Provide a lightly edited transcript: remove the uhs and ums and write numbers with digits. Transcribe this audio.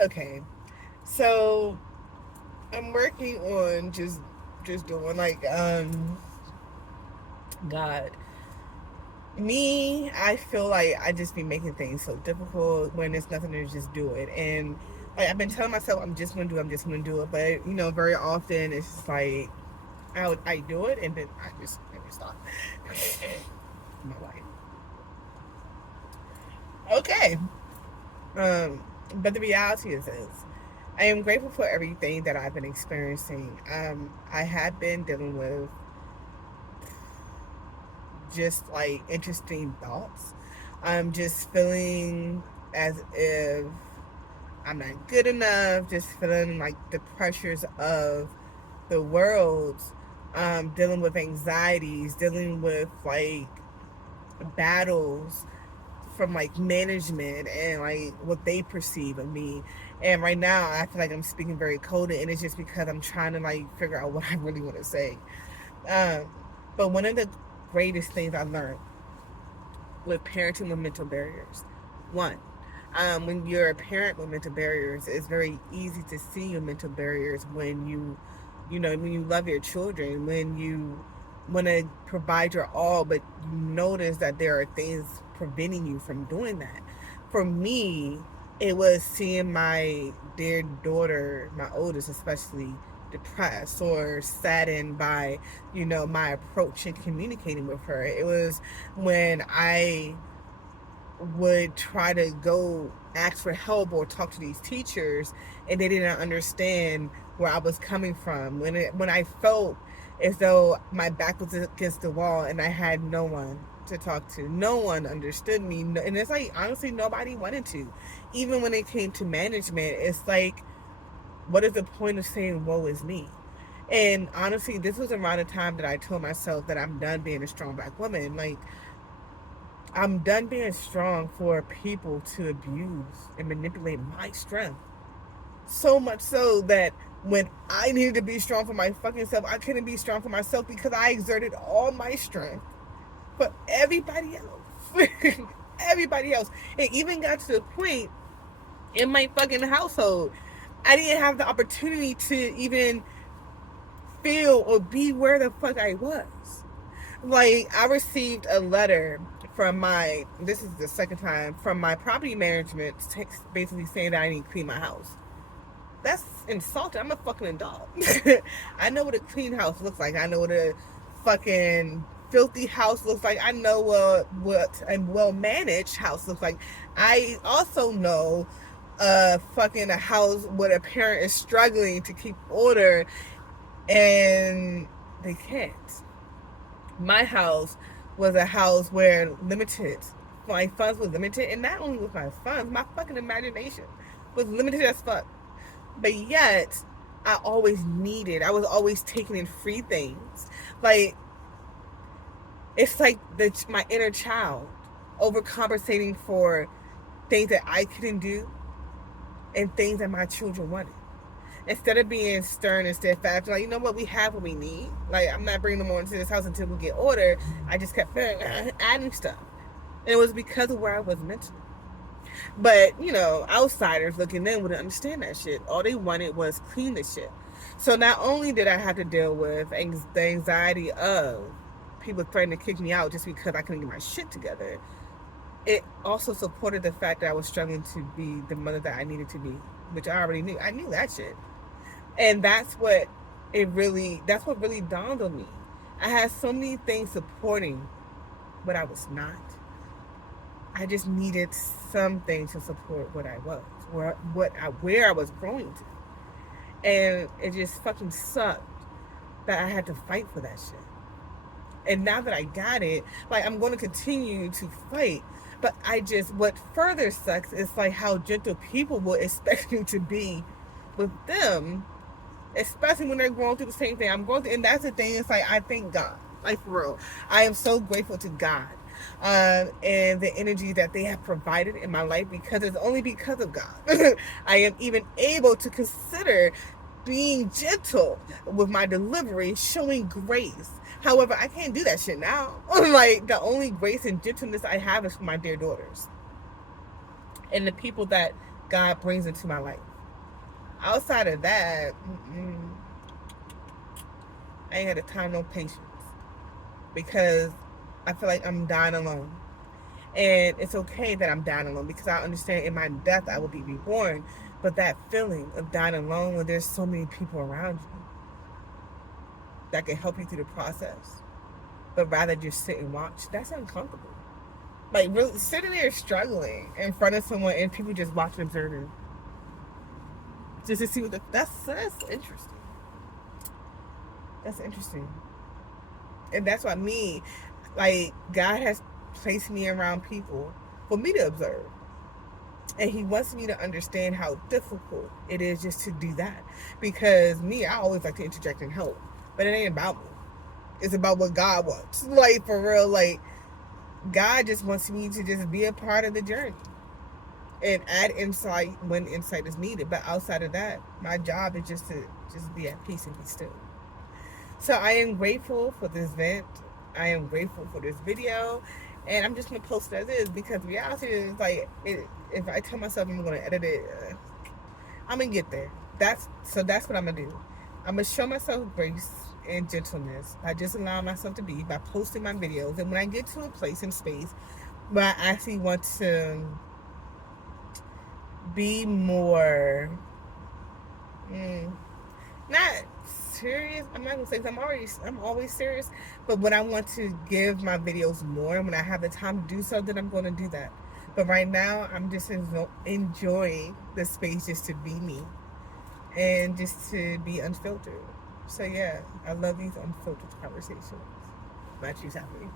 Okay, so I'm working on just doing like God. Me, I feel like I just be making things so difficult when there's nothing to just do it. And like I've been telling myself I'm just gonna do it. But very often it's just like I do it and then I just stop. My life. Okay. But the reality is this. I am grateful for everything that I've been experiencing. I have been dealing with just like interesting thoughts. I'm just feeling as if I'm not good enough, just feeling like the pressures of the world, dealing with anxieties, dealing with like battles from like management and like what they perceive of me. And right now I feel like I'm speaking very coded, and it's just because I'm trying to like figure out what I really want to say. Um, but one of the greatest things I learned with parenting with mental barriers, one, when you're a parent with mental barriers, it's very easy to see your mental barriers when when you love your children, when you want to provide your all, but you notice that there are things preventing you from doing that. For me, it was seeing my dear daughter, my oldest especially, depressed or saddened by, my approach in communicating with her. It was when I would try to go ask for help or talk to these teachers and they didn't understand where I was coming from. When I felt as though my back was against the wall and I had no one to talk to. No one understood me. And it's like honestly nobody wanted to. Even when it came to management, it's like what is the point of saying woe is me? And honestly, this was around the time that I told myself that I'm done being a strong black woman. Like I'm done being strong for people to abuse and manipulate my strength. So much so that when I needed to be strong for my fucking self, I couldn't be strong for myself because I exerted all my strength for everybody else. Everybody else. It even got to the point in my fucking household, I didn't have the opportunity to even feel or be where the fuck I was. Like I received a letter from this is the second time, from my property management text basically saying that I need to clean my house. That's insulting. I'm a fucking adult. I know what a clean house looks like. I know what a fucking filthy house looks like. I know what a well managed house looks like. I also know fucking a house where a parent is struggling to keep order and they can't. My house was a house where my funds were limited, and not only with my funds, my fucking imagination was limited as fuck. But yet, I was always taking in free things. Like, it's like my inner child overcompensating for things that I couldn't do and things that my children wanted. Instead of being stern and steadfast, like, you know what, we have what we need. Like, I'm not bringing them more into this house until we get order. I just kept adding stuff. And it was because of where I was mentally. But, outsiders looking in wouldn't understand that shit. All they wanted was clean the shit. So not only did I have to deal with the anxiety of people threatening to kick me out just because I couldn't get my shit together, it also supported the fact that I was struggling to be the mother that I needed to be, which I already knew. I knew that shit. And that's what really dawned on me. I had so many things supporting what I was not. I just needed something to support what I was, where I was growing to. And it just fucking sucked that I had to fight for that shit. And now that I got it, like I'm going to continue to fight. But what further sucks is like how gentle people will expect me to be with them, especially when they're going through the same thing I'm going through. And that's the thing. It's like I thank God, like for real. I am so grateful to God, and the energy that they have provided in my life, because it's only because of God I am even able to consider being gentle with my delivery, showing grace. However, I can't do that shit now. Like the only grace and gentleness I have is for my dear daughters and the people that God brings into my life. Outside of that, I ain't got the time, no patience, because I feel like I'm dying alone. And it's okay that I'm dying alone, because I understand in my death I will be reborn. But that feeling of dying alone when there's so many people around you that can help you through the process, but rather just sit and watch, that's uncomfortable. Like, really sitting there struggling in front of someone and people just watching, observing, just to see what that's interesting. That's interesting. And that's what I mean. Like, God has placed me around people for me to observe. And he wants me to understand how difficult it is just to do that. Because me, I always like to interject and help. But it ain't about me. It's about what God wants. Like, for real, like, God just wants me to just be a part of the journey and add insight when insight is needed. But outside of that, my job is just to just be at peace and be still. So I am grateful for this event. I am grateful for this video. And I'm just going to post it as is, because reality is like, if I tell myself I'm going to edit it, I'm going to get there. That's what I'm going to do. I'm going to show myself grace and gentleness by just allowing myself to be, by posting my videos. And when I get to a place and space where I actually want to be more, not serious, I'm not gonna say I'm always serious, but when I want to give my videos more, when I have the time to do so, then I'm going to do that. But right now, I'm just enjoying the space just to be me and just to be unfiltered. So yeah, I love these unfiltered conversations. My choose happy.